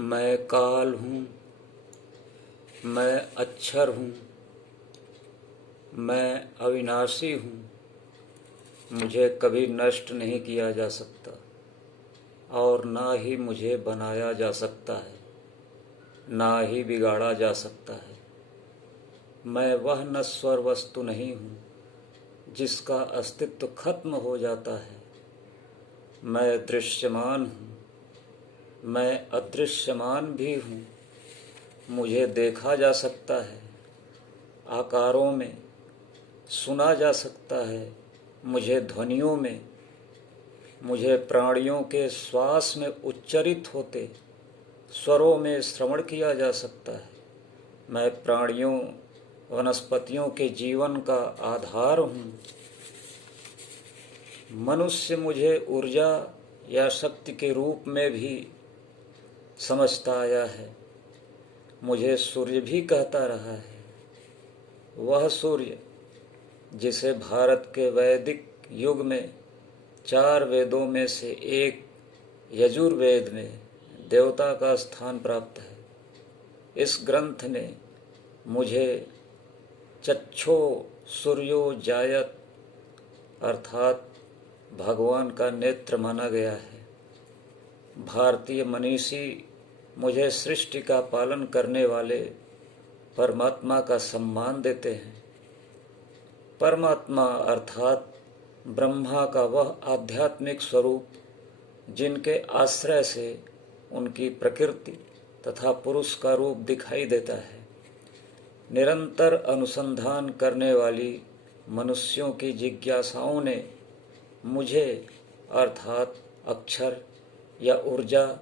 मैं काल हूँ, मैं अक्षर हूँ, मैं अविनाशी हूँ। मुझे कभी नष्ट नहीं किया जा सकता और ना ही मुझे बनाया जा सकता है, ना ही बिगाड़ा जा सकता है। मैं वह नश्वर वस्तु नहीं हूँ जिसका अस्तित्व खत्म हो जाता है। मैं दृश्यमान हूँ, मैं अदृश्यमान भी हूँ। मुझे देखा जा सकता है, आकारों में सुना जा सकता है, मुझे ध्वनियों में, मुझे प्राणियों के श्वास में उच्चरित होते स्वरों में श्रवण किया जा सकता है। मैं प्राणियों वनस्पतियों के जीवन का आधार हूँ। मनुष्य मुझे ऊर्जा या शक्ति के रूप में भी समझता आया है। मुझे सूर्य भी कहता रहा है। वह सूर्य जिसे भारत के वैदिक युग में 4 वेदों में से एक यजुर्वेद में देवता का स्थान प्राप्त है। इस ग्रंथ में मुझे चक्षो सूर्यो जायत अर्थात भगवान का नेत्र माना गया है। भारतीय मनीषी मुझे सृष्टि का पालन करने वाले परमात्मा का सम्मान देते हैं। परमात्मा अर्थात ब्रह्मा का वह आध्यात्मिक स्वरूप जिनके आश्रय से उनकी प्रकृति तथा पुरुष का रूप दिखाई देता है। निरंतर अनुसंधान करने वाली मनुष्यों की जिज्ञासाओं ने मुझे अर्थात अक्षर या ऊर्जा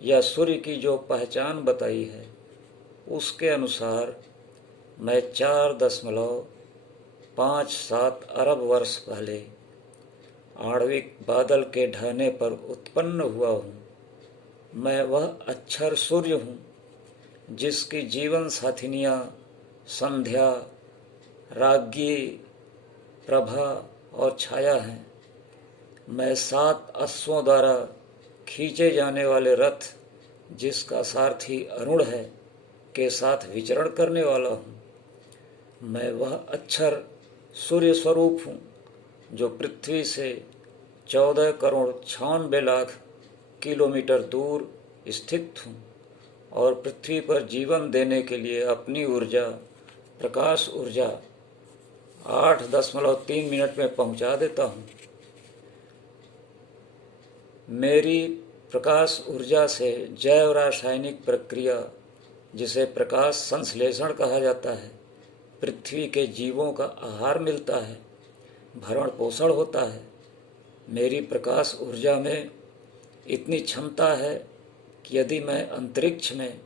या सूर्य की जो पहचान बताई है, उसके अनुसार मैं 4.57 अरब वर्ष पहले आणविक बादल के ढहने पर उत्पन्न हुआ हूँ। मैं वह अक्षर सूर्य हूँ जिसकी जीवन साथिनियाँ संध्या, राज्ञी, प्रभा और छाया हैं। मैं 7 अश्वों द्वारा खींचे जाने वाले रथ जिसका सारथी अरुण है के साथ विचरण करने वाला हूँ। मैं वह अक्षर सूर्य स्वरूप हूँ जो पृथ्वी से 14 करोड़ 96 लाख किलोमीटर दूर स्थित हूँ और पृथ्वी पर जीवन देने के लिए अपनी ऊर्जा, प्रकाश ऊर्जा 8.3 मिनट में पहुँचा देता हूँ। मेरी प्रकाश ऊर्जा से जैव रासायनिक प्रक्रिया जिसे प्रकाश संश्लेषण कहा जाता है, पृथ्वी के जीवों का आहार मिलता है, भरण पोषण होता है। मेरी प्रकाश ऊर्जा में इतनी क्षमता है कि यदि मैं अंतरिक्ष में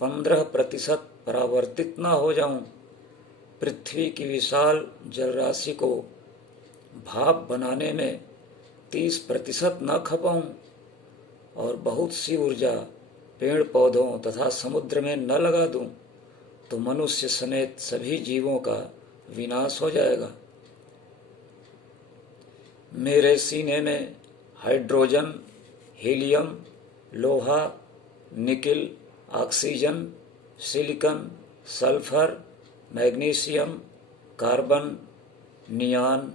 15% परावर्तित न हो जाऊं, पृथ्वी की विशाल जलराशि को भाप बनाने में 30% न खपाऊं और बहुत सी ऊर्जा पेड़ पौधों तथा समुद्र में न लगा दूं, तो मनुष्य समेत सभी जीवों का विनाश हो जाएगा। मेरे सीने में हाइड्रोजन, हीलियम, लोहा, nickel, oxygen, silicon, sulphur, magnesium, carbon, neon,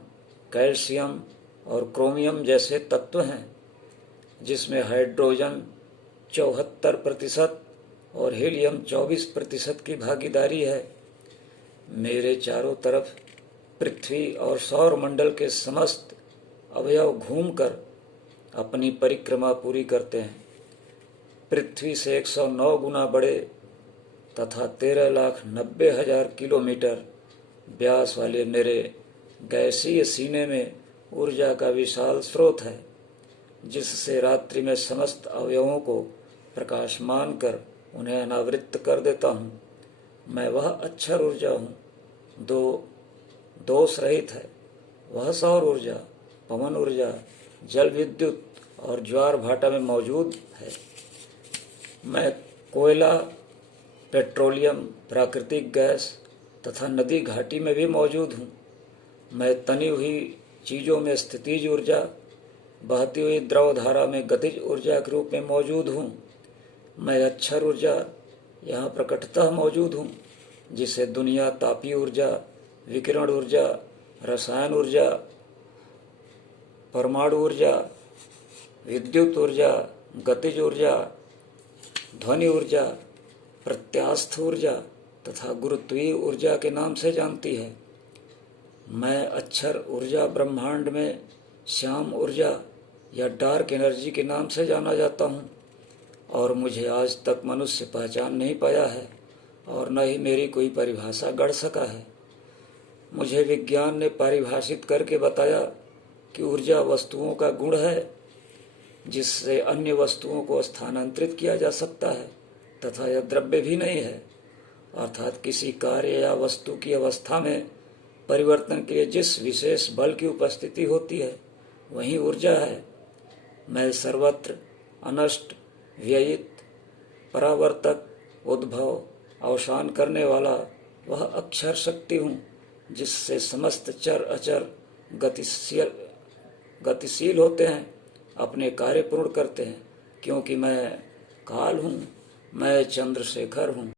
calcium और क्रोमियम जैसे तत्व हैं, जिसमें हाइड्रोजन 74% और हीलियम 24% की भागीदारी है। मेरे चारों तरफ पृथ्वी और सौर मंडल के समस्त अवयव घूमकर अपनी परिक्रमा पूरी करते हैं। पृथ्वी से 109 गुना बड़े तथा 13,90,000 किलोमीटर व्यास वाले मेरे गैसीय सीने में ऊर्जा का विशाल स्रोत है, जिससे रात्रि में समस्त अवयवों को प्रकाशमान कर उन्हें अनावृत कर देता हूँ। मैं वह अक्षर ऊर्जा हूँ दोष रहित है। वह सौर ऊर्जा, पवन ऊर्जा, जल विद्युत और ज्वार भाटा में मौजूद है। मैं कोयला, पेट्रोलियम, प्राकृतिक गैस तथा नदी घाटी में भी मौजूद हूँ। मैं तनी हुई चीज़ों में स्थितिज ऊर्जा, बहती हुई द्रव धारा में गतिज ऊर्जा के रूप में मौजूद हूँ। मैं अक्षर ऊर्जा यहाँ प्रकटतः मौजूद हूँ, जिसे दुनिया तापीय ऊर्जा, विकिरण ऊर्जा, रसायन ऊर्जा, परमाणु ऊर्जा, विद्युत ऊर्जा, गतिज ऊर्जा, ध्वनि ऊर्जा, प्रत्यास्थ ऊर्जा तथा गुरुत्वीय ऊर्जा के नाम से जानती है। मैं अक्षर ऊर्जा ब्रह्मांड में श्याम ऊर्जा या डार्क एनर्जी के नाम से जाना जाता हूँ, और मुझे आज तक मनुष्य पहचान नहीं पाया है और न ही मेरी कोई परिभाषा गढ़ सका है। मुझे विज्ञान ने परिभाषित करके बताया कि ऊर्जा वस्तुओं का गुण है जिससे अन्य वस्तुओं को स्थानांतरित किया जा सकता है तथा यह द्रव्य भी नहीं है, अर्थात किसी कार्य या वस्तु की अवस्था में परिवर्तन के लिए जिस विशेष बल की उपस्थिति होती है वही ऊर्जा है। मैं सर्वत्र अनष्ट, व्ययित, परावर्तक, उद्भव, अवसान करने वाला वह अक्षर शक्ति हूँ जिससे समस्त चर अचर गतिशील होते हैं, अपने कार्य पूर्ण करते हैं, क्योंकि मैं काल हूँ, मैं चंद्रशेखर हूँ।